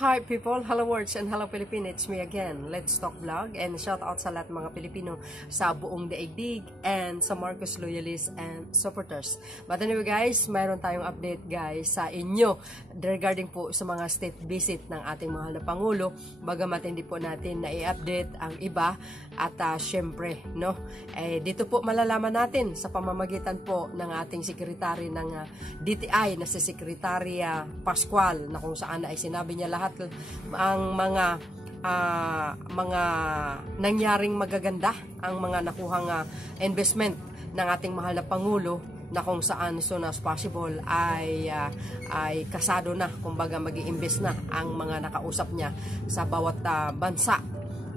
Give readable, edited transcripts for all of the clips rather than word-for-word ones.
Hi people, hello words and hello Philippines, it's me again. Let's Talk Vlog and shout out sa lahat mga Pilipino sa buong daigdig and sa Marcos loyalists and supporters. But anyway guys, mayroon tayong update guys sa inyo regarding po sa mga state visit ng ating mahal na Pangulo. Bagamat hindi po natin na-i-update ang iba at syempre, no? Dito po malalaman natin sa pamamagitan po ng ating sekretary ng DTI na si Secretary Pascual, na kung saan ay sinabi niya lahat ang mga nangyaring magaganda, ang mga nakuhang investment ng ating mahal na Pangulo, na kung saan soon as possible ay kasado na, kumbaga mag-i-invest na ang mga nakausap niya sa bawat bansa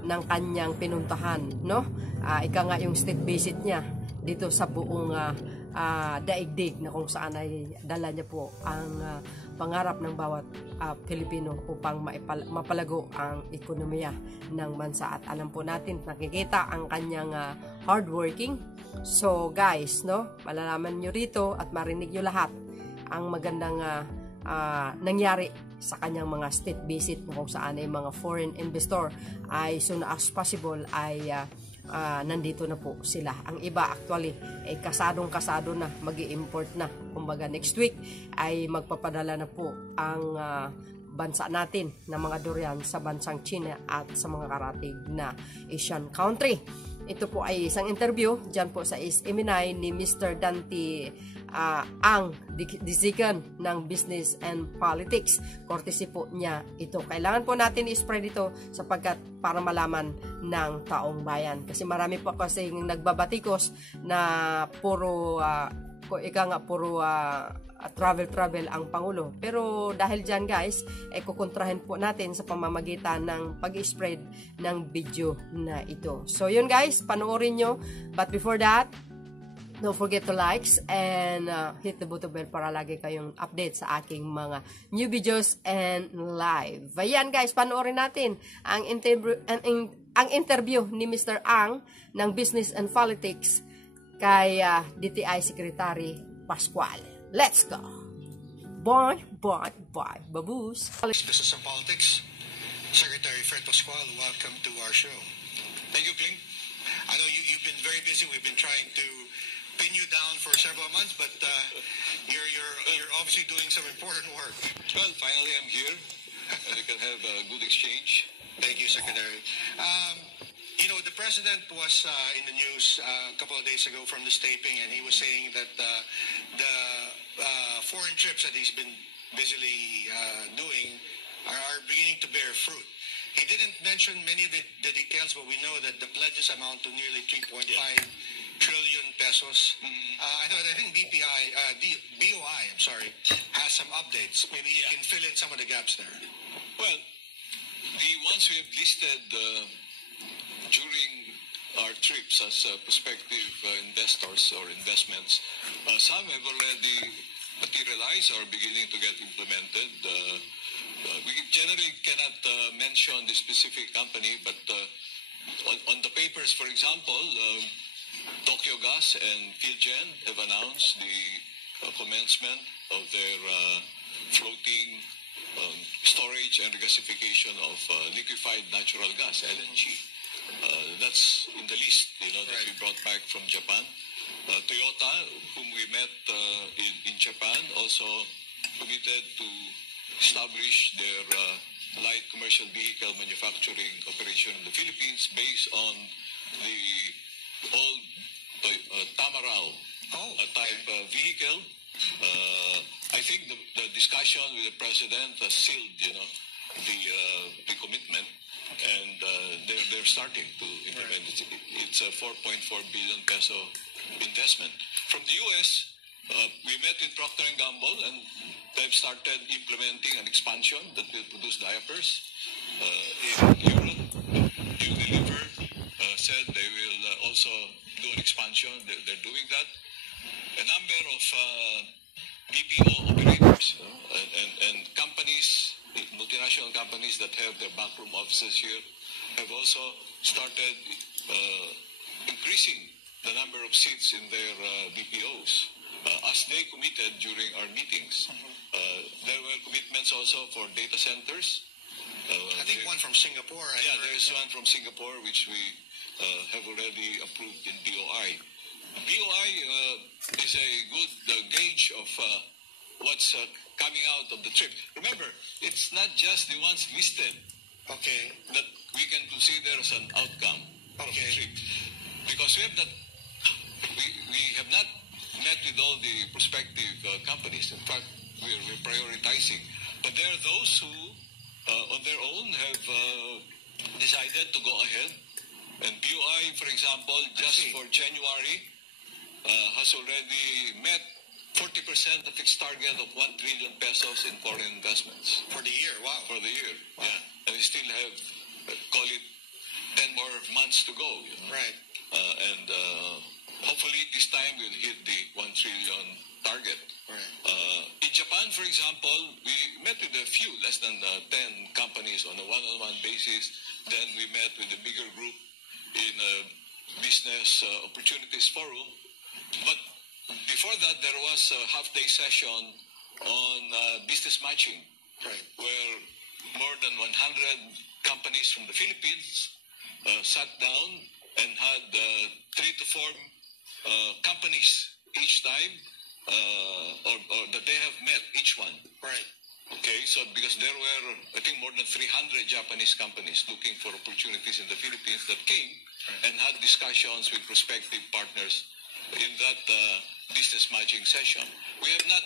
ng kanyang pinuntahan, no? Ika nga yung state visit niya dito sa buong daigdig, na kung saan ay dala niya po ang pangarap ng bawat Pilipino upang mapalago ang ekonomiya ng bansa. At alam po natin, nakikita ang kanyang hardworking. So guys, no, malalaman nyo rito at marinig nyo lahat ang magandang nangyari sa kanyang mga state visit, na kung saan ay mga foreign investor ay soon as possible ay nandito na po sila. Ang iba actually ay kasadong-kasado na, magi-import na. Kumbaga next week ay magpapadala na po ang bansa natin ng mga durian sa bansang China at sa mga karatig na Asian country. Ito po ay isang interview dyan po sa SMNI ni Mr. Dante ang Disigan ng Business and Politics. Courtesy po niya ito. Kailangan po natin i-spread ito sapagkat para malaman ng taong bayan. Kasi marami po kasi nagbabatikos na puro travel ang Pangulo. Pero dahil dyan guys, kukontrahin po natin sa pamamagitan ng pag-spread ng video na ito. So yun guys, panoorin nyo. But before that, don't forget to likes and hit the button bell para lagi kayong update sa aking mga new videos and live. Ayan guys, panoorin natin ang interview ni Mr. Ang ng Business and Politics kay DTI Secretary Pascual. Let's go! Bye, baboos! Business and Politics, Secretary Fred Pascual, welcome to our show. Thank you, Kling. I know you've been very busy. We've been trying to pin you down for several months, but you're obviously doing some important work. Well, finally I'm here, and we can have a good exchange. Thank you, Secretary. You know, the President was in the news a couple of days ago from this taping, and he was saying that the foreign trips that he's been busily doing are beginning to bear fruit. He didn't mention many of the details, but we know that the pledges amount to nearly 3.5 trillion pesos. I think BOI, I'm sorry, has some updates. Maybe you can fill in some of the gaps there. Well, the ones we have listed during our trips as prospective investors or investments, some have already materialized or beginning to get implemented. We generally cannot mention the specific company, but on the papers, for example, Tokyo Gas and Philgen have announced the commencement of their floating storage and regasification of liquefied natural gas, LNG. That's in the list, that we brought back from Japan. Toyota, whom we met in Japan, also committed to establish their light commercial vehicle manufacturing operation in the Philippines based on the old Tamarao type vehicle. I think the discussion with the President has sealed, the commitment, and they're starting to implement it. It's a 4.4 billion peso investment. From the U.S., we met with Procter & Gamble, and they've started implementing an expansion that will produce diapers. In Europe, Unilever said they will also do an expansion. They're doing that. A number of BPO operators and companies, multinational companies that have their backroom offices here, have also started increasing the number of seats in their BPOs. As they committed during our meetings. There were commitments also for data centers I think one from Singapore. Yeah, there's one from Singapore which we have already approved in BOI. BOI is a good gauge of what's coming out of the trip. Remember, it's not just the ones listed that we can consider as an outcome of the trip, because we have not met with all the prospective companies. In fact, we're prioritizing. But there are those who, on their own, have decided to go ahead. And BOI, for example, just for January, has already met 40% of its target of 1 trillion pesos in foreign investments. For the year, wow. For the year, wow. Yeah. And we still have, call it, 10 more months to go. You know? Right. And hopefully this time we'll hit the 1 trillion target. Right. In Japan, for example, we met with a few, less than 10 companies on a one-on-one basis. Then we met with a bigger group in a business opportunities forum. But before that, there was a half-day session on business matching, where more than 100 companies from the Philippines sat down and had 3 to 4 companies each time, or that they have met, each one. Right. Okay, so because there were, I think, more than 300 Japanese companies looking for opportunities in the Philippines that came and had discussions with prospective partners in that business matching session. We have not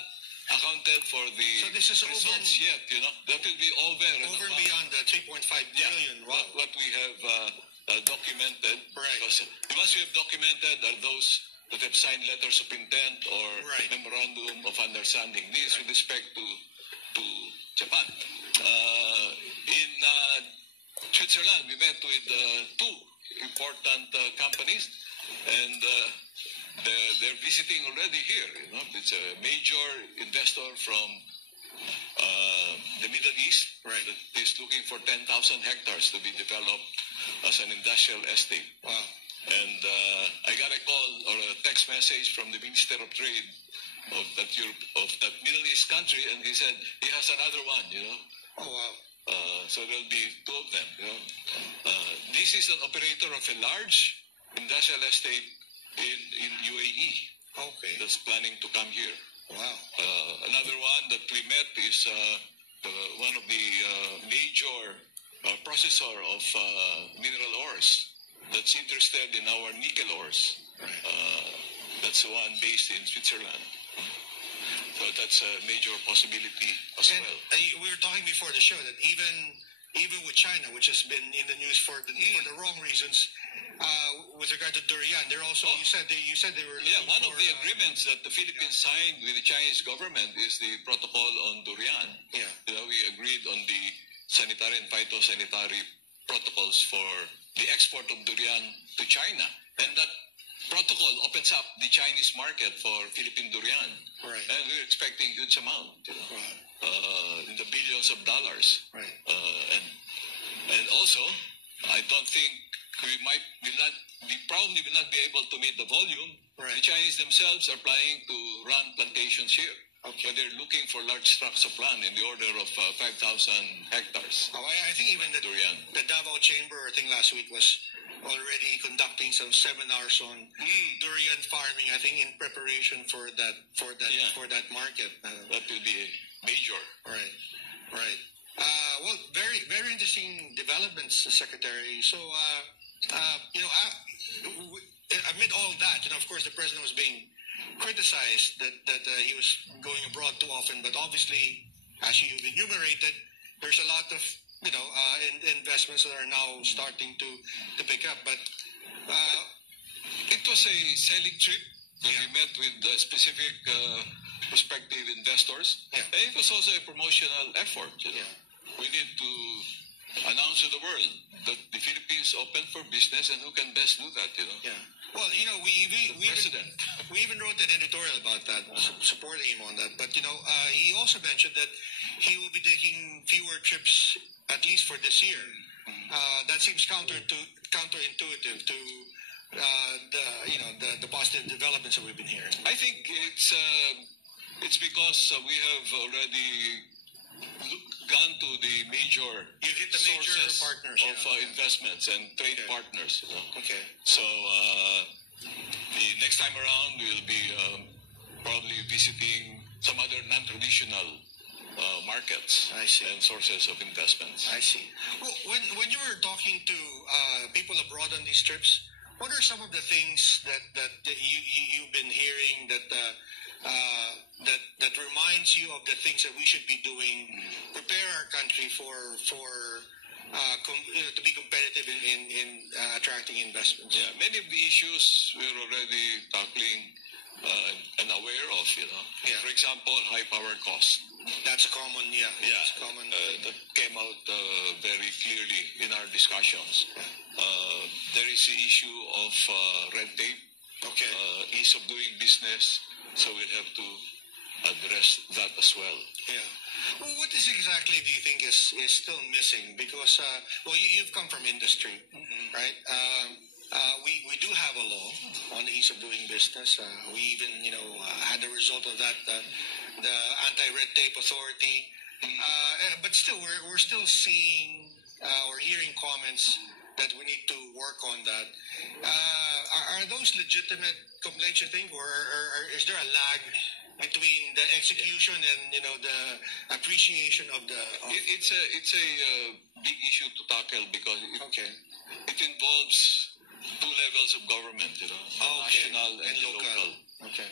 accounted for the results yet, you know. That will be over and beyond the 3.5 billion. Wow. What we have documented. Right. Because the ones we have documented are those that have signed letters of intent or memorandum of understanding. This with respect to Japan. In Switzerland, we met with 2 important companies, and they're visiting already here. You know, it's a major investor from the Middle East that is looking for 10,000 hectares to be developed as an industrial estate. Wow. And I got a call or a text message from the Minister of Trade of that Middle East country, and he said he has another one, you know. Oh, wow. So there'll be 2 of them, you know. This is an operator of a large industrial estate in UAE. Okay. That's planning to come here. Wow. Another one that we met is one of the major processor of mineral ores that's interested in our nickel ores. That's the one based in Switzerland. So that's a major possibility as well. We were talking before the show that even with China, which has been in the news for the wrong reasons, with regard to durian, they're also you said they were one of the agreements that the Philippines signed with the Chinese government is the protocol on durian. Yeah. You know, we agreed on the sanitary and phytosanitary protocols for the export of durian to China, and that protocol opens up the Chinese market for Philippine durian. Right. And we're expecting huge amount, you know, in the billions of dollars. Right. And also, I don't think we probably will not be able to meet the volume. Right. The Chinese themselves are planning to run plantations here. Okay. But they're looking for large tracts of land in the order of 5,000 hectares. Oh, I think even the Davao Chamber, I think last week, was already conducting some seminars on durian farming, I think in preparation for that market. That will be major. Right. Well, very, very interesting developments, Secretary. So, amid all that, of course, the President was being criticized that he was going abroad too often, but obviously, as you've enumerated, there's a lot of investments that are now starting to pick up. But it was a selling trip that we met with specific prospective investors. Yeah. And it was also a promotional effort. You know? We need to announce to the world that the Philippines open for business, and who can best do that? You know. Yeah. Well, we even wrote an editorial about that, supporting him on that. But he also mentioned that he will be taking fewer trips, at least for this year. That seems counterintuitive to the positive developments that we've been hearing. I think it's because we have already gone to the major You hit the major sources partners of investments and trade partners. You know? Okay. So the next time around, we'll be probably visiting some other non-traditional markets I see. and sources of investments. I see. Well, when you were talking to people abroad on these trips, what are some of the things that you've been hearing that reminds you of the things that we should be doing, prepare our country to be competitive in attracting investments? Yeah, many of the issues we're already tackling and aware of. You know, Yeah. For example, high power cost. That's a common, that's a common thing. That came out very clearly in our discussions. There is the issue of red tape, Okay. Ease of doing business, so we'll have to address that as well. Yeah. Well, what is exactly do you think is still missing? Because you've come from industry, right? We do have a law on the ease of doing business. We even had the result of that, the anti-red tape authority. But still, we're still seeing or hearing comments that we need to work on that. Are those legitimate complaints, you think, or is there a lag between the execution and the appreciation of the? It's a big issue to tackle because it involves two levels of government, national and local. Okay.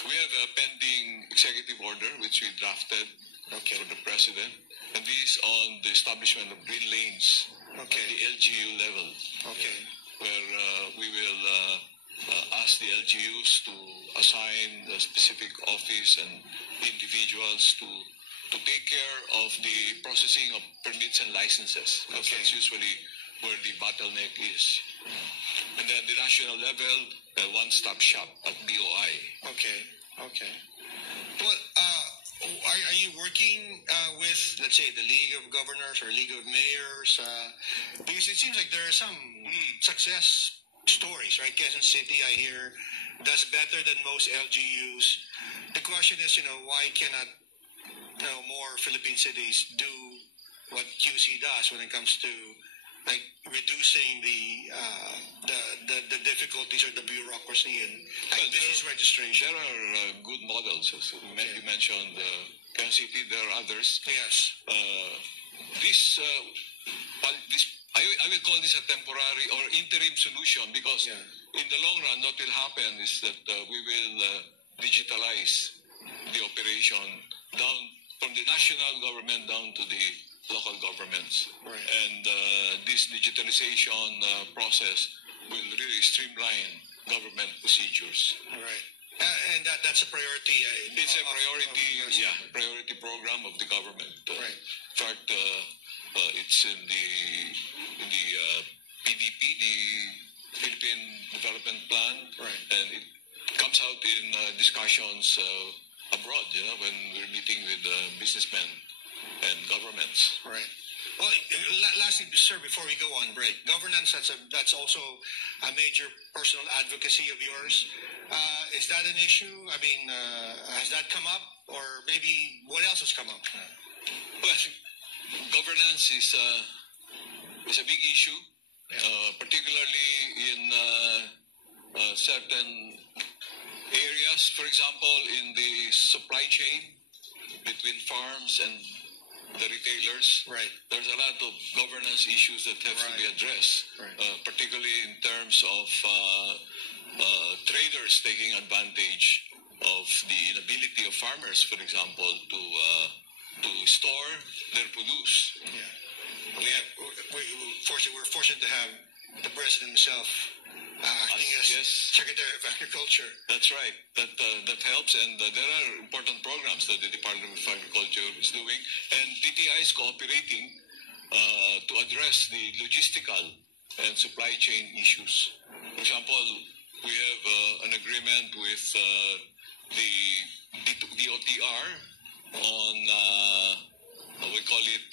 We have a pending executive order which we drafted for the president, and this is on the establishment of green lanes at the LGU level. Okay. Where we will ask the LGUs to assign a specific office and individuals to take care of the processing of permits and licenses. That's usually where the bottleneck is. And then the national level, a one-stop shop at BOI. Okay. Well, are you working with, let's say, the League of Governors or League of Mayors? Because it seems like there are some success stories, right? Quezon City, I hear, does better than most LGUs. The question is, why cannot more Philippine cities do what QC does when it comes to like reducing the difficulties or the bureaucracy and business registration? There are good models. As you mentioned, Quezon City, there are others. Yes. I will call this a temporary or interim solution because in the long run, what will happen is that we will digitalize the operation down from the national government down to the local governments. Right. And this digitalization process will really streamline government procedures. Right. And that's a priority. It's a priority program of the government. Right. In fact, it's in the PDP, the Philippine Development Plan, right. And it comes out in discussions abroad. When we're meeting with businessmen and governments. Right. Well, lastly, sir, before we go on break, governance, that's also a major personal advocacy of yours. Is that an issue? I mean, has that come up? Or maybe what else has come up? Well, governance is a big issue, particularly in certain areas. For example, in the supply chain between farms and the retailers, right. There's a lot of governance issues that have to be addressed, particularly in terms of traders taking advantage of the inability of farmers, for example, to store their produce. Yeah, we're fortunate to have the president himself acting as Secretary of Agriculture. That's right. That helps, and there are important programs that the Department of Agriculture is doing, and TTI is cooperating to address the logistical and supply chain issues. For example, we have an agreement with the OTR on we call it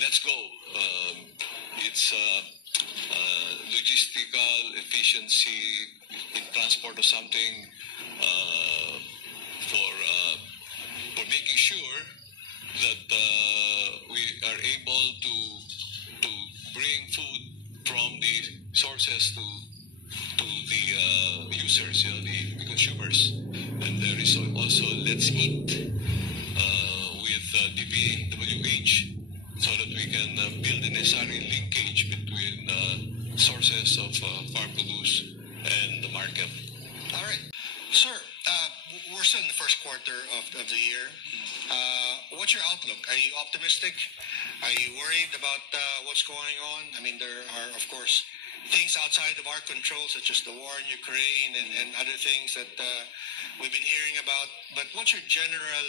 Let's Go. It's logistical efficiency in transport or something for making sure that Let's Eat with DPWH so that we can build the necessary linkage between sources of farm produce and the market. All right. Sir, we're still in the first quarter of the year. What's your outlook? Are you optimistic? Are you worried about what's going on? I mean, there are, of course, things outside of our control, such as the war in Ukraine and other things that we've been hearing about. But what's your general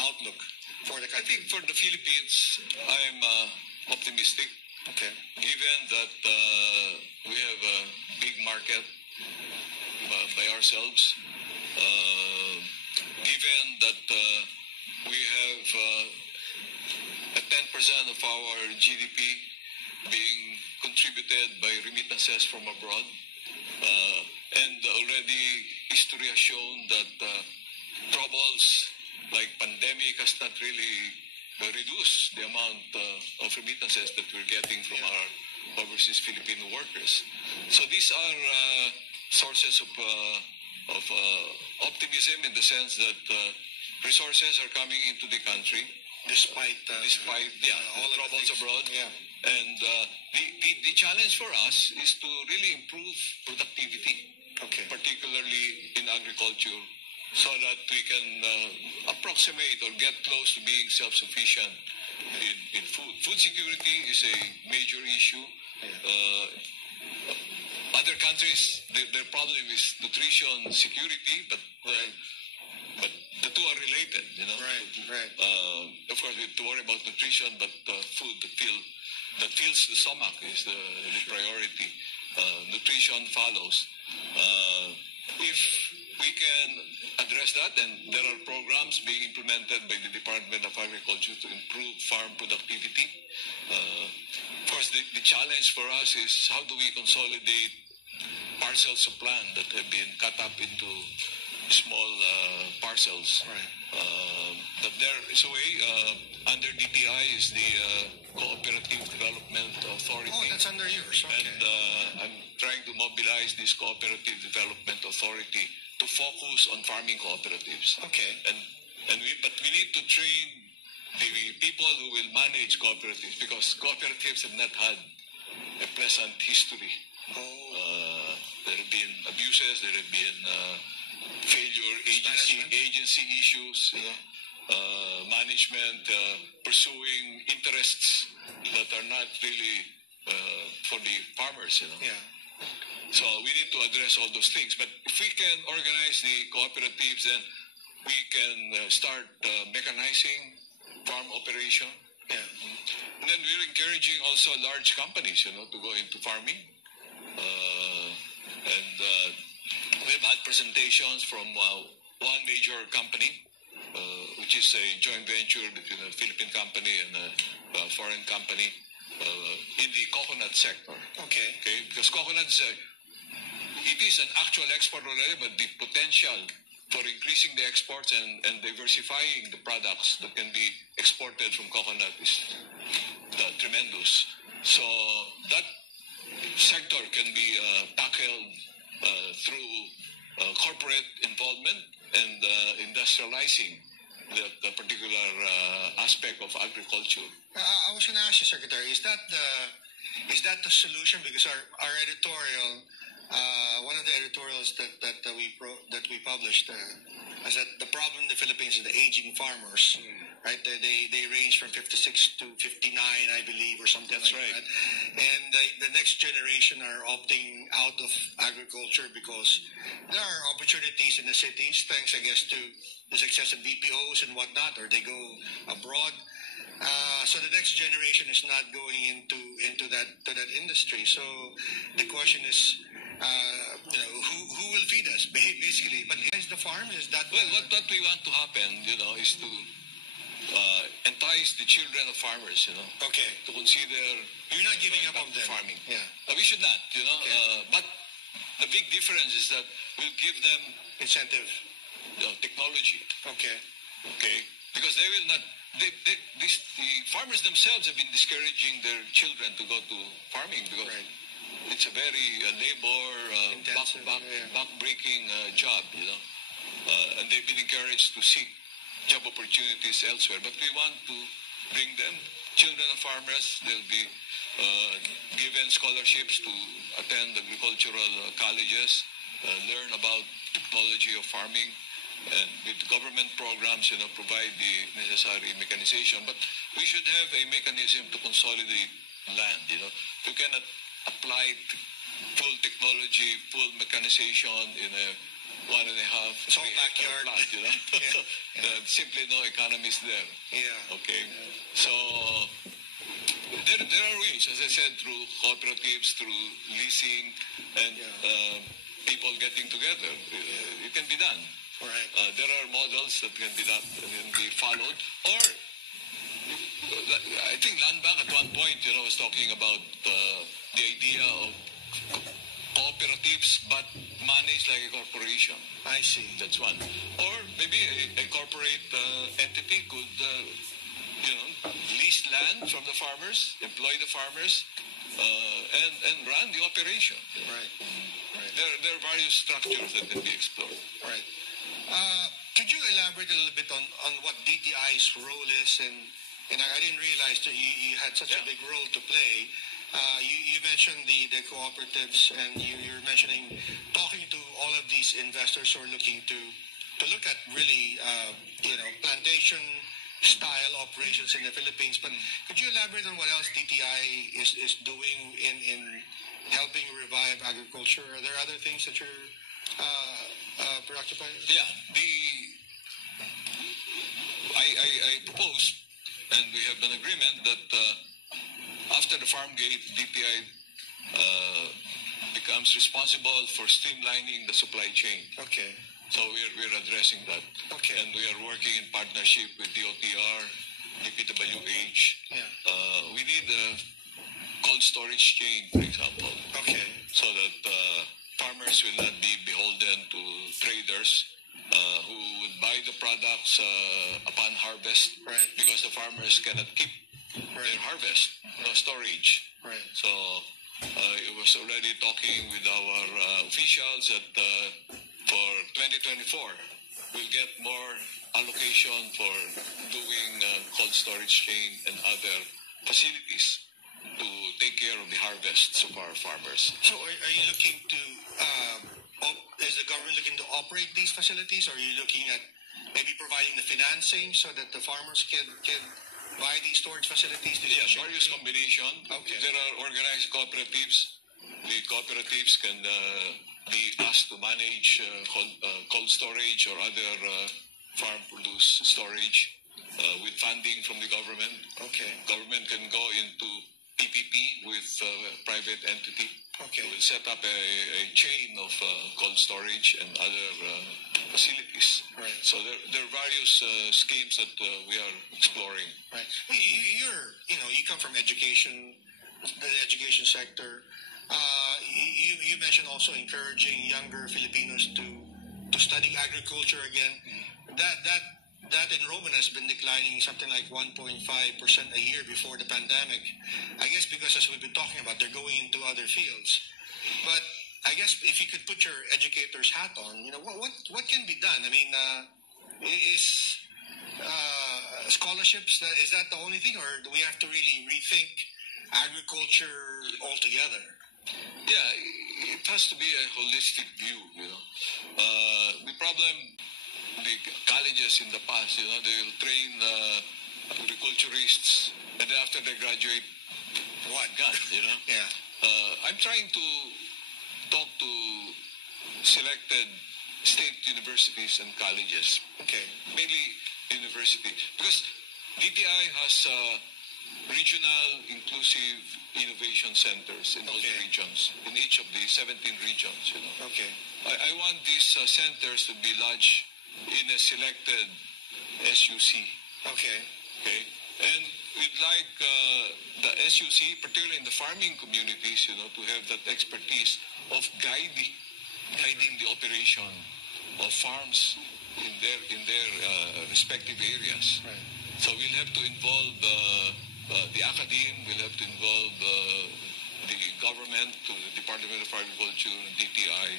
outlook for the I country? think for the Philippines, I'm optimistic. Okay. Given that we have a big market by ourselves, given that we have 10% of our GDP being contributed by remittances from abroad, and already history has shown that troubles like pandemic has not really reduced the amount of remittances that we're getting from our overseas Filipino workers. So these are sources of optimism in the sense that resources are coming into the country Despite all all the of the troubles things. abroad. Yeah. And the challenge for us is to really improve productivity, Okay. particularly in agriculture, so that we can approximate or get close to being self-sufficient in food. Food security is a major issue. Other countries, their problem is nutrition security, but the two are related, you know. Right. Of course, we have to worry about nutrition, but food that fills the stomach is the priority. Nutrition follows. If we can address that, and there are programs being implemented by the Department of Agriculture to improve farm productivity. Of course, the challenge for us is how do we consolidate parcels of land that have been cut up into small parcels. Right. But there is a way. Under DTI is the Cooperative Development Authority. Oh, that's under yours. Okay. And I'm trying to mobilize this Cooperative Development Authority to focus on farming cooperatives. Okay. But we need to train the people who will manage cooperatives, because cooperatives have not had a pleasant history. There have been abuses, there have been failure, agency issues, you know, management pursuing interests that are not really for the farmers, you know. Yeah. So we need to address all those things. But if we can organize the cooperatives, then we can start mechanizing farm operation. Yeah. And then we're encouraging also large companies, you know, to go into farming. We've had presentations from one major company, which is a joint venture between a Philippine company and a foreign company in the coconut sector. Okay. Because coconuts, it is an actual export already, but the potential for increasing the exports and diversifying the products that can be exported from coconut is tremendous. So that sector can be tackled through corporate involvement and industrializing that particular aspect of agriculture. I was going to ask you, Secretary, is that the solution? Because our editorial, one of the editorials that we published, is that the problem in the Philippines is the aging farmers. Right, they range from 56 to 59, I believe, or something That's like right. that. And the next generation are opting out of agriculture because there are opportunities in the cities, thanks, I guess, to the success of BPOs and whatnot, or they go abroad. So the next generation is not going into that industry. So the question is, who will feed us, basically? But is the farm, is that... Well, what we want to happen, is to entice the children of farmers, Okay. to consider... You're not giving up on them. Farming. Yeah. We should not, Okay. but the big difference is that we'll give them Incentive. technology. Okay. Okay, because they will not. The farmers themselves have been discouraging their children to go to farming because Right. it's a very labor Intensive, yeah. back-breaking job, and they they've been encouraged to seek job opportunities elsewhere. But we want to bring them. Children of farmers, they'll be given scholarships to attend agricultural colleges, learn about technology of farming, and with government programs, provide the necessary mechanization. But we should have a mechanism to consolidate land. You cannot apply full technology, full mechanization in a 1.5 backyard plant, simply no economies there. Yeah. Okay. So there are ways, as I said, through cooperatives, through leasing, and people getting together. It can be done. Right. There are models that can be done and be followed. Or I think Land Bank at one point, was talking about the idea of cooperatives, but managed like a corporation. I see. That's one. Or maybe a corporate entity could, lease land from the farmers, employ the farmers, and run the operation. Right. There are various structures that can be explored. Right. Could you elaborate a little bit on what DTI's role is? And I didn't realize that you had such a big role to play. You mentioned the cooperatives, and you're mentioning talking to all of these investors who are looking to look at really plantation style operations in the Philippines. But could you elaborate on what else DTI is doing in helping revive agriculture? Are there other things that you're preoccupied with? Yeah. I propose, and we have an agreement that after the farm gate, DTI becomes responsible for streamlining the supply chain. Okay. So we're addressing that. Okay. And we are working in partnership with DOTR, DPWH. Yeah. We need a cold storage chain, for example. Okay. So that farmers will not be beholden to traders who would buy the products upon harvest. Right. Because the farmers cannot keep their harvest, no storage. Right. So I was already talking with our officials that for 2024, we'll get more allocation for doing cold storage chain and other facilities to take care of the harvests of our farmers. So are you looking to, is the government looking to operate these facilities? Or are you looking at maybe providing the financing so that the farmers can buy these storage facilities? Yes, various combination. Okay. There are organized cooperatives. The cooperatives can be asked to manage cold storage or other farm produce storage with funding from the government. Okay. Government can go into PPP with private entity. Okay. We'll set up a chain of cold storage and other facilities. Right. So there are various schemes that we are exploring. Right. You come from education, the education sector. You mentioned also encouraging younger Filipinos to study agriculture again. That enrollment has been declining something like 1.5% a year before the pandemic. I guess because, as we've been talking about, they're going into other fields. But I guess if you could put your educator's hat on, what can be done? I mean, is scholarships, is that the only thing, or do we have to really rethink agriculture altogether? Yeah, it has to be a holistic view, The problem, the colleges in the past, they'll train agriculturists, and then after they graduate, what, gone, Yeah. I'm trying to talk to selected state universities and colleges. Okay. Mainly university. Because DTI has regional inclusive innovation centers in all the regions, in each of the 17 regions, Okay. I want these centers to be lodged in a selected SUC. Okay. Okay. And we'd like the SUC, particularly in the farming communities, to have that expertise of guiding the operation of farms in their respective areas. Right. So we'll have to involve the academe, we'll have to involve the government, to the Department of Agriculture, and DTI,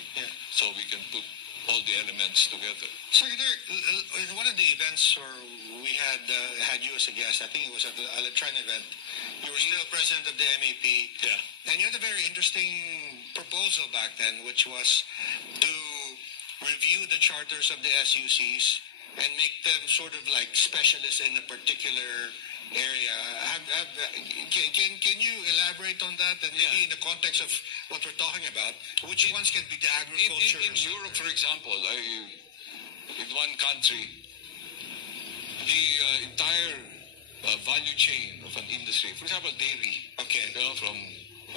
so we can put all the elements together. Secretary, in one of the events where we had you as a guest, I think it was at the Alatran event, you were still president of the MAP. Yeah. And you had a very interesting proposal back then, which was to review the charters of the SUCs and make them sort of like specialists in a particular area. Can you elaborate on that? And maybe in the context of what we're talking about, which ones can be the agriculture? In Europe, for example, in one country, the entire value chain of an industry, for example, dairy, from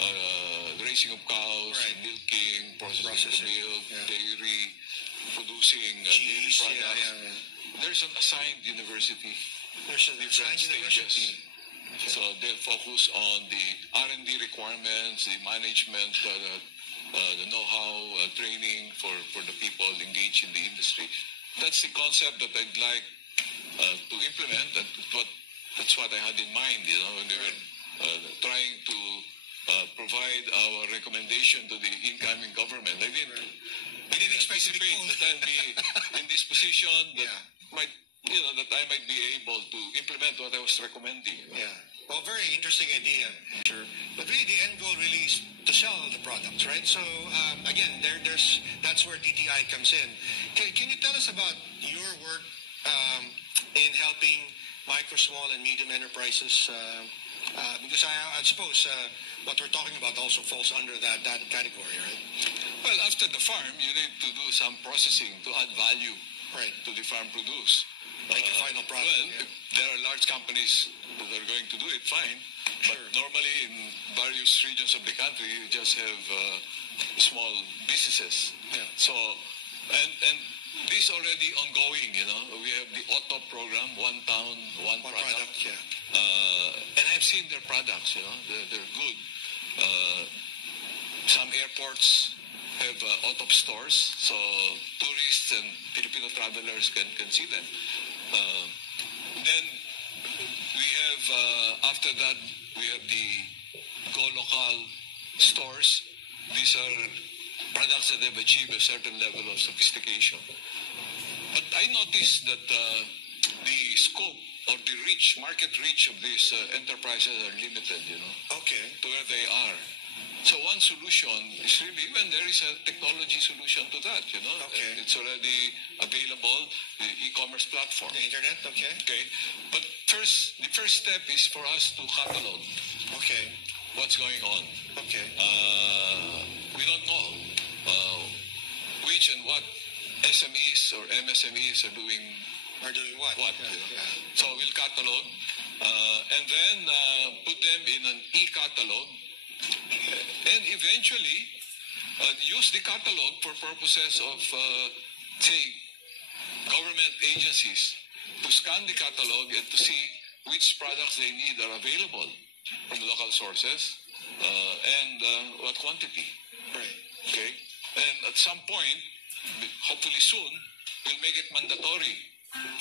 the raising of cows, milking, processing the milk, dairy, producing dairy products. There's an assigned university. There's an assigned university. So they'll focus on the R&D requirements, the management, the know-how, training for the people engaged in the industry. That's the concept that I'd like to implement. That's what I had in mind, when we were trying to provide our recommendation to the incoming government. I didn't anticipate that I'll be in this position that that I might be able to implement what I was recommending. Yeah. Well, very interesting idea. Sure. But really, the end goal really is to sell the products, right? So, again, that's where DTI comes in. Can you tell us about your work in helping micro, small, and medium enterprises? Because I suppose what we're talking about also falls under that category, right? Well, after the farm, you need to do some processing to add value to the farm produce. Like the final product. Well, there are large companies that are going to do it, fine. But normally in various regions of the country, you just have small businesses. Yeah. So, and this is already ongoing, We have the OTOP program, one town, one product. And I've seen their products, they're good. Some airports have OTOP stores, so tourists and Filipino travelers can see them. Then we have, after that, we have the Go Local stores. These are products that have achieved a certain level of sophistication. But I noticed that the scope or the market reach of these enterprises are limited, to where they are. So one solution is really when there is a technology solution to that, It's already available, the e-commerce platform. The internet, Okay. But the first step is for us to catalog. What's going on. We don't know which and what SMEs or MSMEs are doing what. So we'll catalog and then put them in an e-catalog and eventually use the catalog for purposes of, say, government agencies to scan the catalog and to see which products they need are available from local sources and what quantity. Okay? And at some point, hopefully soon, we'll make it mandatory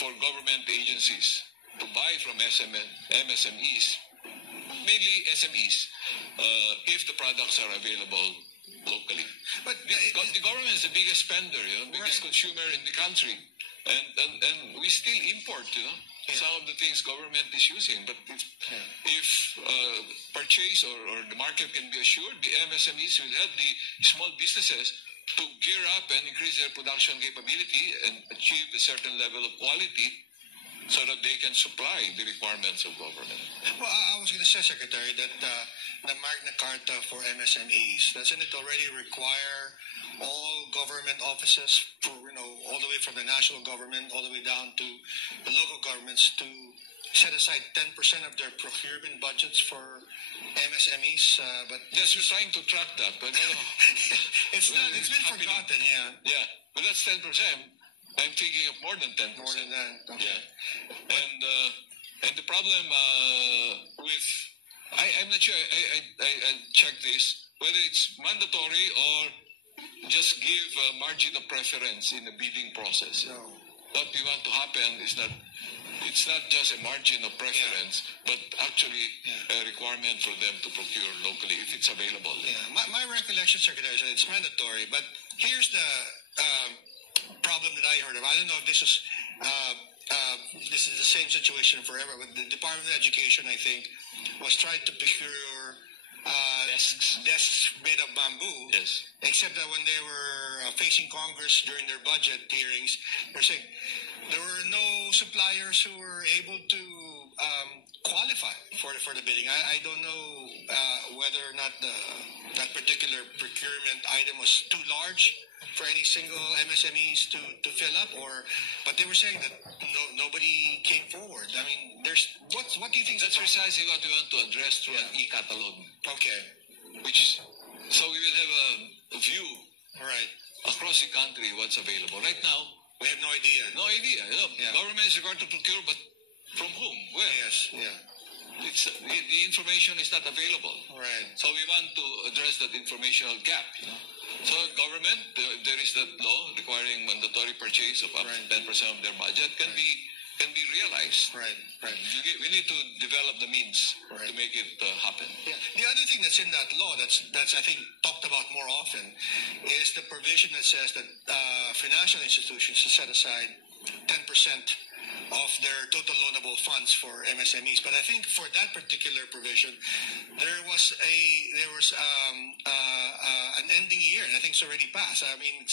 for government agencies to buy from MSMEs, mainly SMEs, if the products are available locally. But the government is the biggest spender, biggest consumer in the country. And we still import, some of the things government is using. But if purchase or the market can be assured, the MSMEs will help the small businesses to gear up and increase their production capability and achieve a certain level of quality so that they can supply the requirements of government. Well, I was going to say, Secretary, that the Magna Carta for MSMEs, doesn't it already require all government offices, all the way from the national government all the way down to the local governments to set aside 10% of their procurement budgets for MSMEs? But yes, we're trying to track that, but it's been forgotten. Yeah, but that's 10%. I'm thinking of more than 10%. More than that. Okay. Yeah. And the problem with, I'm not sure, I'll check this, whether it's mandatory or just give a margin of preference in the bidding process. No. What we want to happen is that it's not just a margin of preference, but actually a requirement for them to procure locally if it's available. Yeah. My recollection, Secretary, is that it's mandatory, but here's problem that I heard of. I don't know if this is the same situation forever, but the Department of Education, I think, was trying to procure desks made of bamboo. Yes. Except that when they were facing Congress during their budget hearings, they're saying there were no suppliers who were able to qualify for the bidding. I don't know whether or not that particular procurement item was too large for any single MSMEs to fill up, but they were saying that nobody came forward. I mean, what do you think? That's precisely what we want to address through an e-catalog. Okay. So we will have a view Right. across the country what's available. Right now, We have no idea. no idea. You know, Yeah. Government is required to procure, but from whom? Where? Yes. Yeah. The information is not available. Right. So we want to address that informational gap. You know? So government, there is that law requiring mandatory purchase of up to 10% of their budget can be realized. Right. Right. We need to develop the means Right. to make it happen. Yeah. The other thing that's in that law that's I think talked about more often is the provision that says that financial institutions should set aside 10% of their total loanable funds for MSMEs. But I think for that particular provision, there was an ending year, and I think it's already passed. I mean,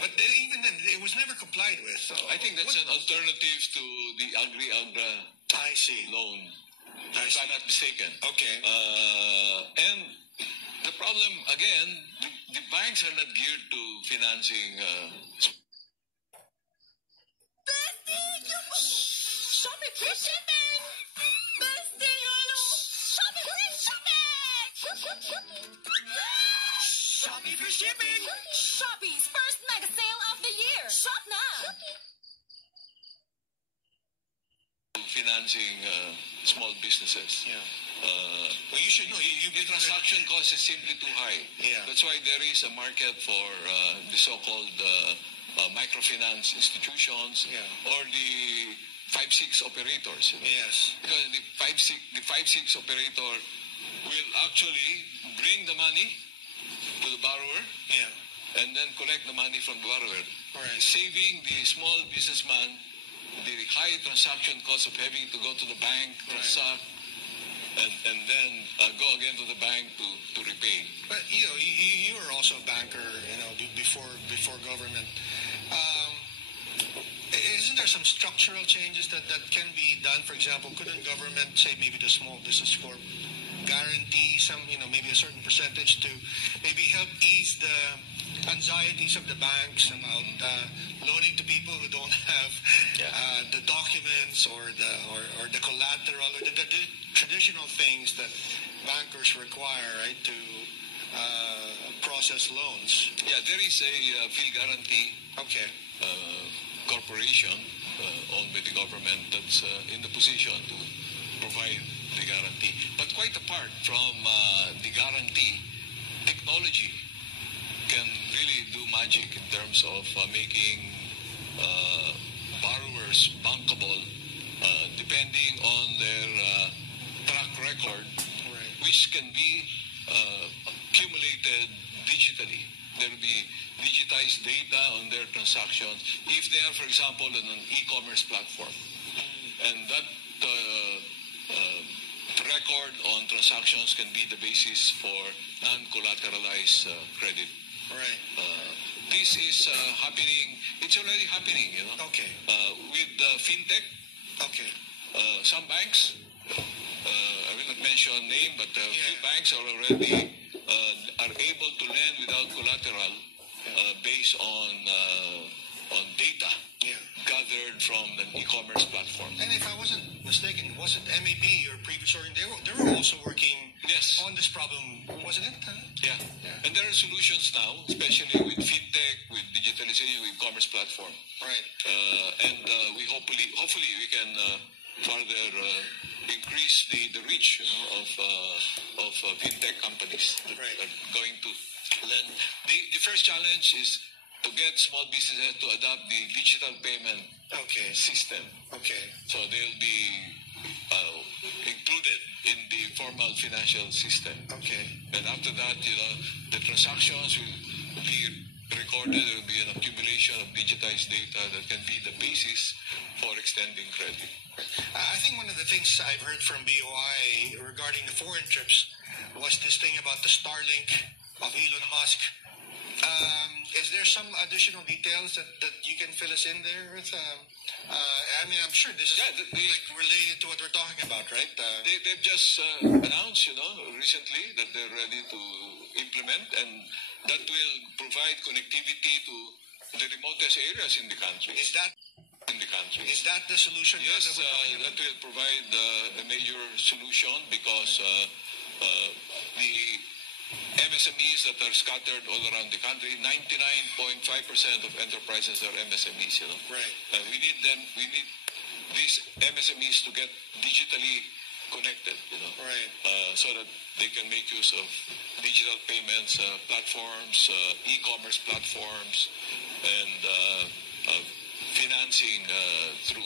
but even then, it was never complied with. So I think that's an alternative to the Agri-Agra I see. loan, I if see. I'm not mistaken. Okay. And the problem, again, the banks are not geared to financing Shopping free shipping! Bestie, ano? Shopping free shipping! Shopping free shipping! Shopee's first mega sale of the year! Shop now! financing small businesses. Yeah. Well, you should know. The transaction cost is simply too high. Yeah. That's why there is a market for the so-called microfinance institutions or the 5/6 operators. Yes. Because the 5/6 operator will actually bring the money to the borrower Yeah. and then collect the money from the borrower, Right. saving the small businessman the high transaction cost of having to go to the bank, transact, and then go again to the bank to repay. But you were also a banker, before government. Isn't there some structural changes that can be done? For example, couldn't government, say maybe the Small Business Corp, guarantee some, maybe a certain percentage to maybe help ease the anxieties of the banks about loaning to people who don't have the documents or the collateral or the traditional things that bankers require, right, to process loans? Yeah, there is a field guarantee corporation owned by the government that's in the position to provide the guarantee. But quite apart from the guarantee, technology can really do magic in terms of making borrowers bankable depending on their track record, which can be accumulated digitally. There will be digitized data on their transactions if they are, for example, on an e-commerce platform. And that record on transactions can be the basis for non-collateralized credit. Right. This is happening. It's already happening, Okay. with fintech. Okay. Some banks, I will not mention name, but few banks are already are able to lend without collateral based on data gathered from an e-commerce platform. And if I wasn't mistaken, wasn't MAB your previous organization? They were also working on this problem, wasn't it? Yeah. And there are solutions now, especially with fintech, with digitalization, with commerce platform. Right. And we hopefully we can further increase the reach of fintech companies that are going to lend. The first challenge is to get small businesses to adopt the digital payment system. Okay. So they'll be included in the formal financial system. Okay. And after that, the transactions will be recorded. There will be an accumulation of digitized data that can be the basis for extending credit. I think one of the things I've heard from BOI regarding the foreign trips was this thing about the Starlink of Elon Musk. Is there some additional details that you can fill us in there with? I mean, I'm sure this is like related to what we're talking about, right? They've just announced, recently that they're ready to implement, and that will provide connectivity to the remotest areas in the country. Is that the solution? Yes, that will provide a major solution because the MSMEs that are scattered all around the country, 99.5% of enterprises are MSMEs, Right. We need these MSMEs to get digitally connected, Right. So that they can make use of digital payments platforms, e-commerce platforms, and financing through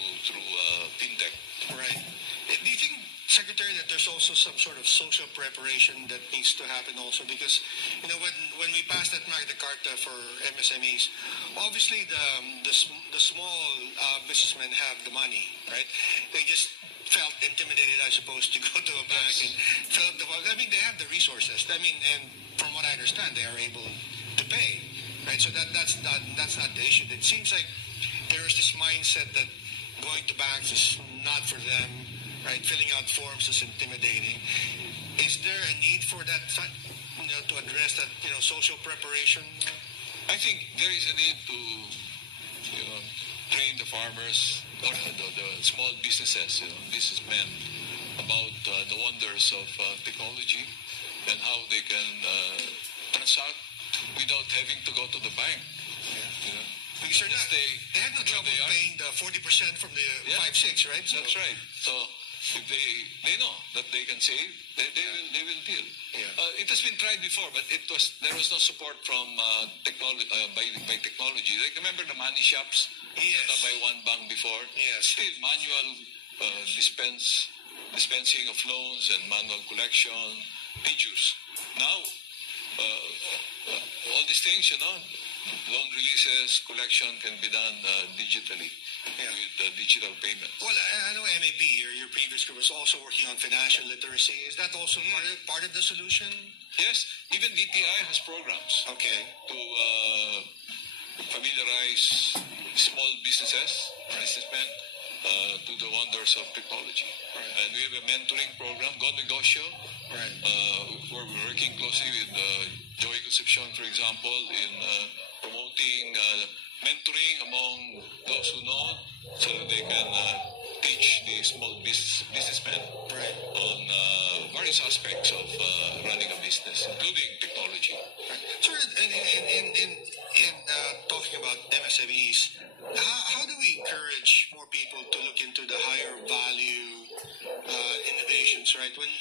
fintech. Right. Do you think, Secretary, that there's also some sort of social preparation that needs to happen also? Because, when we passed that Magna Carta for MSMEs, obviously the small businessmen have the money, right? They just felt intimidated, I suppose, to go to a bank and fill up the form. I mean, they have the resources. I mean, and from what I understand, they are able to pay, right? So that's not the issue. It seems like there's this mindset that going to banks is not for them, right? Filling out forms is intimidating. Is there a need for that, to address that, social preparation? I think there is a need to train the farmers or the small businesses, businessmen, about the wonders of technology and how they can transact without having to go to the bank. Because they had no trouble paying the 40% from the 5-6, right? So, that's right. So if they know that they can save, they will deal. Yeah. It has been tried before, but there was no support from technology by technology. Like, remember the money shops set up by one bank before? Yes. Still manual dispensing of loans and manual collection, pictures. Now, all these things, loan releases, collection can be done digitally with digital payment. Well, I know MAP here, your previous group, was also working on financial literacy. Is that also part of the solution? Yes, even DTI has programs. Okay. To familiarize small businessmen, to the wonders of technology. Right. And we have a mentoring program, Go Negosyo, right. Where we're working closely with Joey Concepcion, for example, in promoting mentoring among those who know, so that they can teach the small businessmen on various aspects of running a business, including technology. Right. So, in talking about MSMEs, how do we encourage more people to look into the higher value innovations, right? When we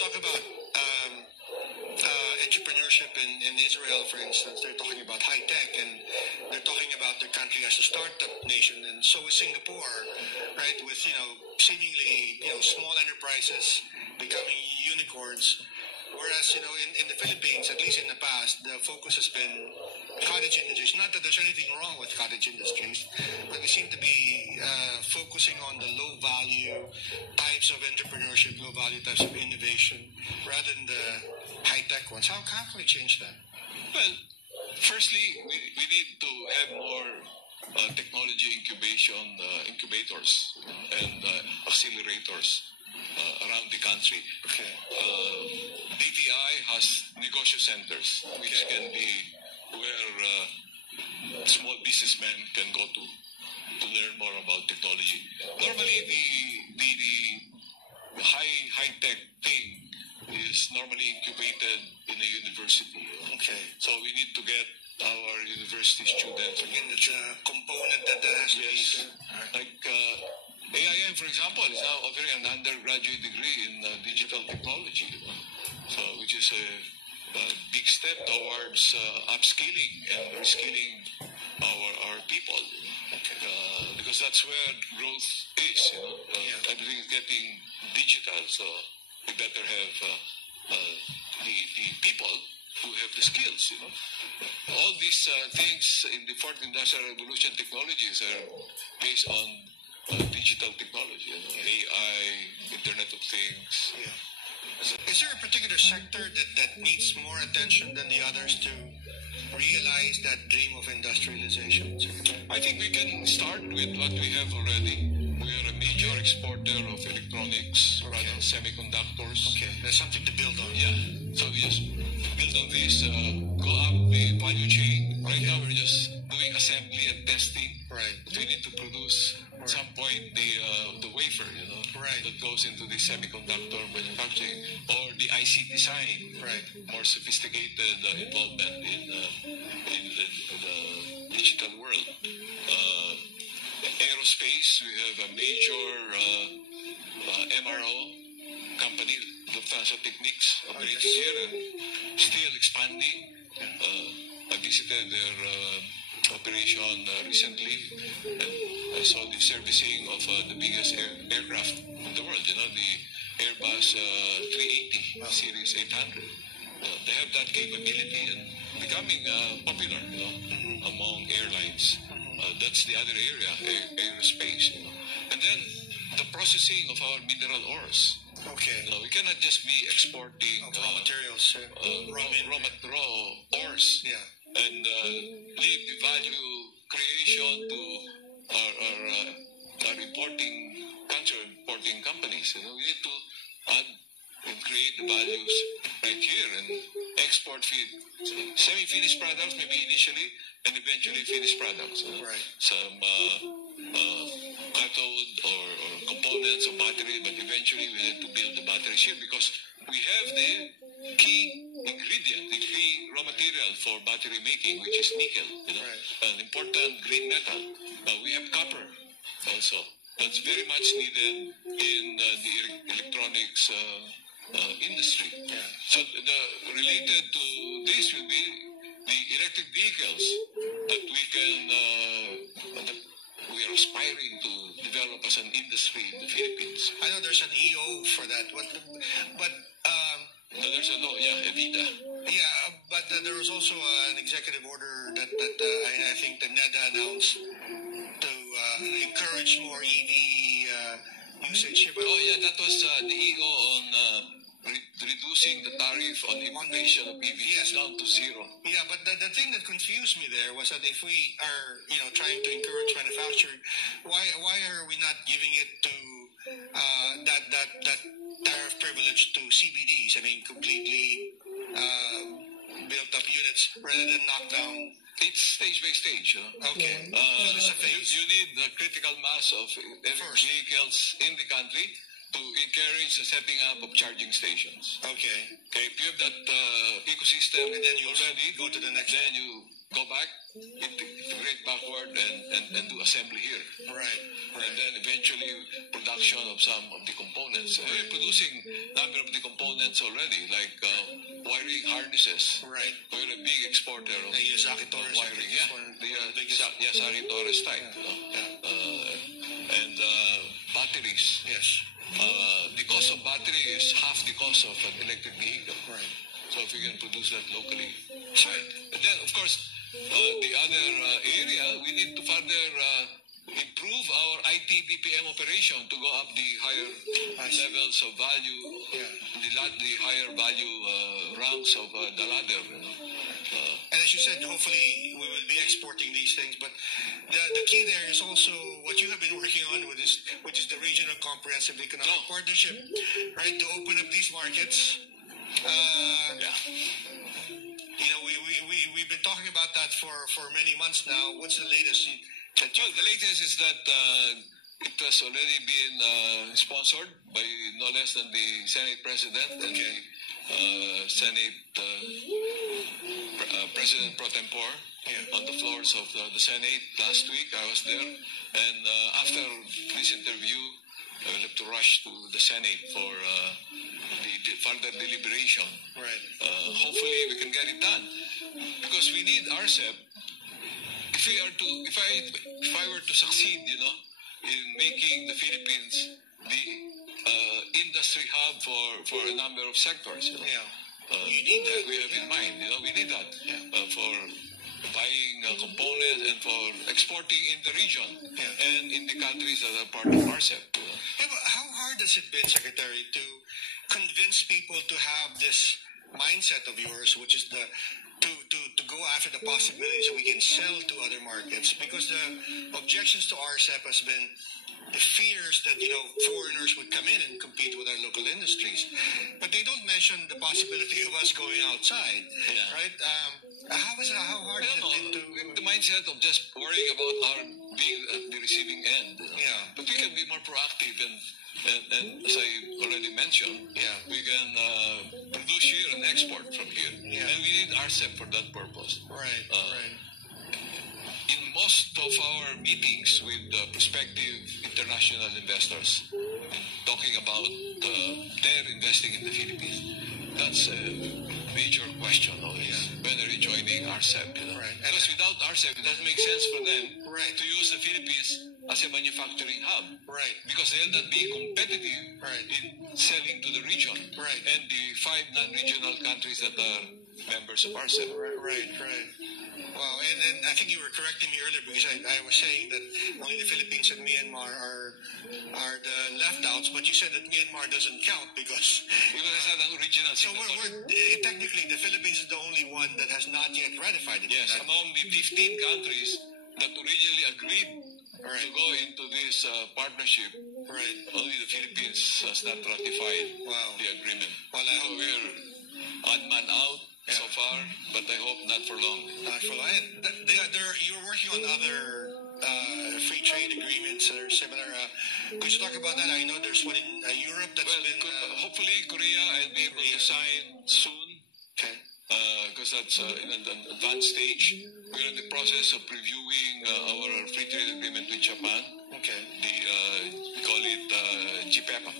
talk about entrepreneurship in Israel, for instance, they're talking about high tech, and they're talking about their country as a startup nation, and so is Singapore, right? With seemingly small enterprises becoming unicorns. Whereas, in the Philippines, at least in the past, the focus has been cottage industries. Not that there's anything wrong with cottage industries, but we seem to be focusing on the low-value types of entrepreneurship, low-value types of innovation, rather than the high-tech ones. How can we change that? Well, firstly, we need to have more technology incubators and accelerators around the country. Okay. DTI has negosyo centers, which can be where small businessmen can go to learn more about technology. Normally, the high tech thing is normally incubated in a university. Okay. So we need to get our university students. Again, it's a component that has to be. Like AIM, for example, is now offering an undergraduate degree in digital technology, so which is a big step towards upskilling and reskilling our people, because that's where growth is. Everything is getting digital, so we better have the people who have the skills, All these things in the fourth industrial revolution technologies are based on digital technology, AI, Internet of Things. Yeah. Is there a particular sector that needs more attention than the others to realize that dream of industrialization? I think we can start with what we have already. We are a major exporter of electronics, semiconductors. Okay, there's something to build on. Yeah. So we just build on this, go up the value chain. Right now we're just doing assembly and testing. Right. But we need to produce at some point the wafer, Right. that goes into the semiconductor manufacturing, or the IC design. Right. More sophisticated involvement in the digital world. Aerospace, we have a major MRO company, Lufthansa Techniques, operates here and still expanding. I visited their operation recently, and I saw the servicing of the biggest aircraft in the world, the Airbus 380 Series 800. They have that capability and becoming popular, among airlines. That's the other area, aerospace. And then the processing of our mineral ores. Okay. We cannot just be exporting raw materials, raw ores. Yeah. And leave the value creation to our importing companies. We need to add and create the values right here and export semi-finished products, maybe initially, and eventually finished products. Right. Some cathode or components of battery, but eventually we need to build the batteries here because we have the key ingredient, the key raw material for battery making, which is nickel, an important green metal. We have copper also. That's very much needed in the electronics industry. Yeah. So related to this will be the electric vehicles that we are aspiring to develop as an industry in the Philippines. I know there's an EO for that, but there's a law, EVITA. Yeah, but there was also an executive order that I think the NEDA announced to encourage more EV usage. That was the EO on reducing the tariff on importation of EVs down to zero. Yeah, but the thing that confused me there was that if we are, trying to encourage manufacturing, why are we not giving it to that tariff privilege to CBDs? I mean, completely built up units rather than knock down. It's stage by stage. Okay. You need the critical mass of electric vehicles in the country to encourage the setting up of charging stations. Okay. If you have that ecosystem, and then you already go to the next. Then you go back, integrate backward, and do assembly here. Right. And then eventually production of some of the components. We're producing number of the components already, like wiring harnesses. Right. We're a big exporter of Yazaki Torres wiring. Yazaki Torres type. And batteries. Yes. The cost of battery is half the cost of an electric vehicle. Right. So if we can produce that locally. Right. And then, of course, the other area, we need to further improve our IT Pbbm operation to go up the higher levels of value, the higher value ranks of the ladder. And as you said, hopefully we will be exporting these things. But the key there is also what you have been working on, which is the Regional Comprehensive Economic Partnership, right? To open up these markets. We've been talking about that for many months now. What's the latest? The latest is that it has already been sponsored by no less than the Senate President and the Senate President Pro Tempore on the floors of the Senate last week. I was there, and after this interview, I will have to rush to the Senate for the further deliberation. Right. Hopefully, we can get it done because we need RCEP. If I were to succeed, in making the Philippines the industry hub for a number of sectors, You need that. We have in mind. We need that for buying components and for exporting in the region and in the countries that are part of RCEP. Yeah, but how hard has it been, Secretary, to convince people to have this mindset of yours, which is to go after the possibilities so we can sell to other markets? Because the objections to RCEP has been the fears that foreigners would come in and compete with our local industries, but they don't mention the possibility of us going outside, right? How hard is it to the mindset of just worrying about our being at the receiving end? But we can be more proactive and as I already mentioned, we can produce here and export from here, and we need RCEP for that purpose. Right. In most of our meetings with prospective international investors, talking about their investing in the Philippines, that's a major question always. When are you joining RCEP? Right. Because without RCEP, it doesn't make sense for them to use the Philippines as a manufacturing hub. Right. Because they'll not be competitive in selling to the region. Right. And the 5 non-regional countries that are members of RCEP. Right. Well, and I think you were correcting me earlier because I was saying that only the Philippines and Myanmar are the left outs, but you said that Myanmar doesn't count because it's not an original. So we're technically the Philippines is the only one that has not yet ratified it. Yes, among the 15 countries that originally agreed to go into this partnership, only the Philippines has not ratified the agreement. Well, I hope we're odd man out so far, but I hope not for long. Not for long. You're working on other free trade agreements that are similar. Could you talk about that? I know there's one in Europe that's been... hopefully Korea I'll be able to sign soon. Okay. Because that's in an advanced stage. We're in the process of reviewing our free trade agreement with Japan. Okay. We call it GPEPA.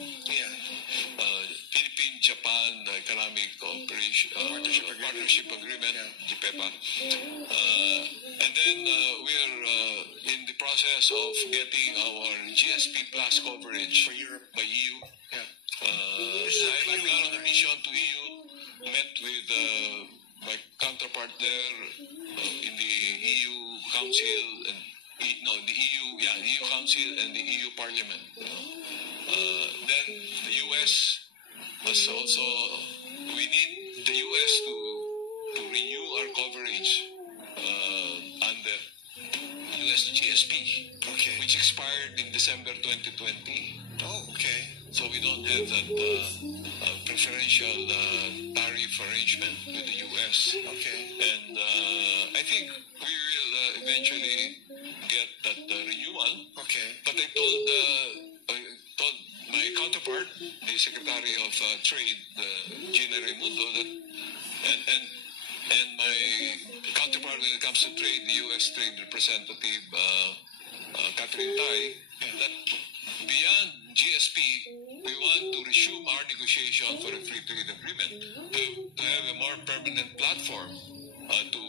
Philippine-Japan Economic Cooperation Partnership Agreement, GPEPA. And then we're in the process of getting our GSP Plus coverage for Europe by EU. I've gone on a mission to EU, met with my counterpart there in the EU Council and the EU Council and the EU Parliament. Then the US has also, we need the US to renew our coverage under US GSP, which expired in December 2020. Oh, okay. So we don't have that preferential tariff arrangement with the US. Okay. And I think we will eventually get that renewal. Okay. But I told my counterpart, the Secretary of Trade, Gina Raimundo, that and my counterpart when it comes to trade, the U.S. Trade Representative Catherine Tai, that beyond GSP, we want to resume our negotiation for a free trade agreement to have a more permanent platform to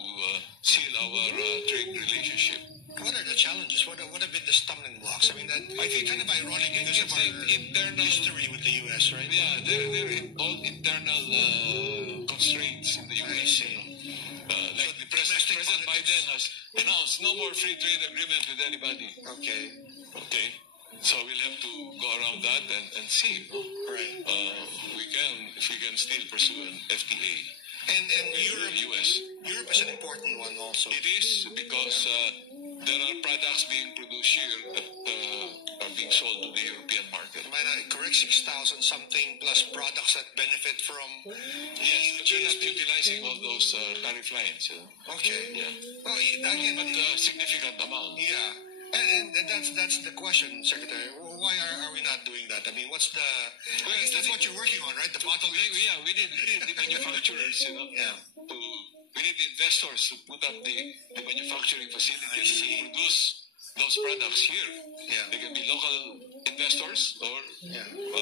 seal our trade relationship. What are the challenges? What have been the stumbling blocks? I mean, I think kind of ironic because of our internal history with the U.S., right? Yeah, there are all internal constraints in the U.S. Like the President Biden has announced no more free trade agreement with anybody. Okay. So we'll have to go around that and see. Right. If we can still pursue an FTA. And US. Europe is an important one also. It is because there are products being produced here that are being sold to the European market. Am I correct? 6,000 something plus products that benefit from... Yes, we're not utilizing all those tariff lines. Okay. Yeah. Well, again, but a significant amount. Yeah. And that's the question, Secretary. Why are we not doing that? I mean, what's the... I guess that's what you're working on, right? The bottleneck. We need the manufacturers, we need the investors to put up the manufacturing facilities to produce those products here. Yeah. They can be local investors or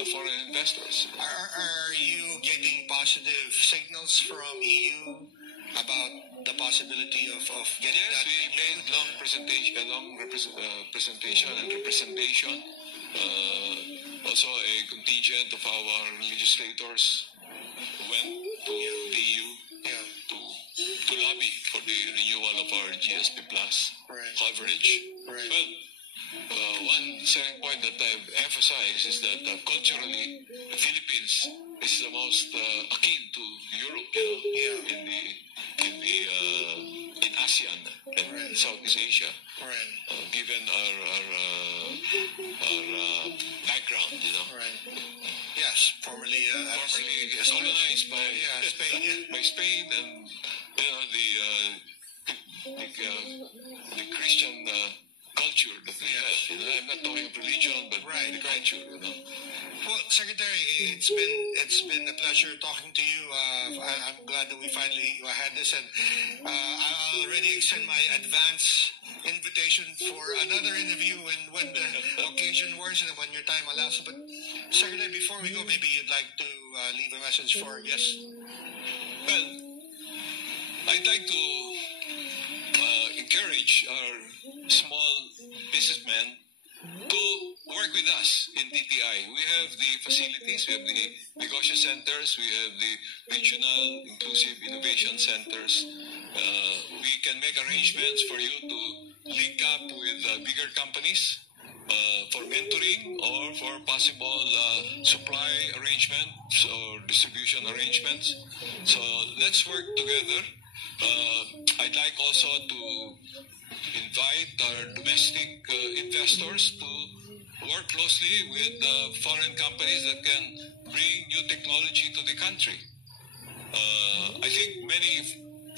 foreign investors. Are you getting positive signals from EU about the possibility of getting that? Yes, we made long presentation and representation. Also, a contingent of our legislators went to the to lobby for the renewal of our GSP Plus coverage. Well, one selling point that I've emphasized is that culturally, the Philippines is the most akin to Europe, in ASEAN and Southeast Asia, given our background, Yes, formerly colonized by Spain. by Spain and the Christian culture that we have. I'm not talking of religion, but the culture. Well, Secretary, it's been a pleasure talking to you. I'm glad that we finally had this, and I'll already extend my advance invitation for another interview when the occasion warrants and when your time allows. But Secretary, before we go, maybe you'd like to leave a message for our guests. Well, I'd like to encourage our small businessmen to work with us in TTI. We have the facilities, we have the negotiation centers, we have the regional inclusive innovation centers. We can make arrangements for you to link up with bigger companies for mentoring or for possible supply arrangements or distribution arrangements. So let's work together. I'd like also to invite our domestic investors to work closely with foreign companies that can bring new technology to the country. I think many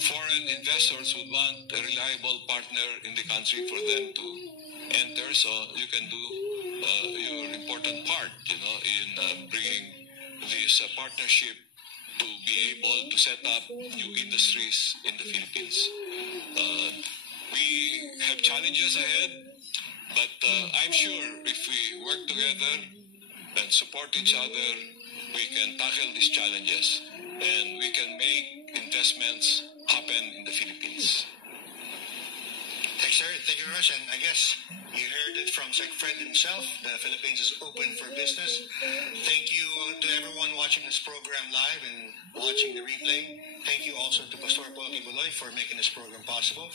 foreign investors would want a reliable partner in the country for them to enter, so you can do your important part, in bringing this partnership to be able to set up new industries in the Philippines. We have challenges ahead, but I'm sure if we work together and support each other, we can tackle these challenges and we can make investments happen in the Philippines. Thanks, sir. Thank you very much. And I guess you heard it from Sec Fred himself. The Philippines is open for business. Thank you to everyone watching this program live and watching the replay. Thank you also to Pastor Paul Kibuloy for making this program possible.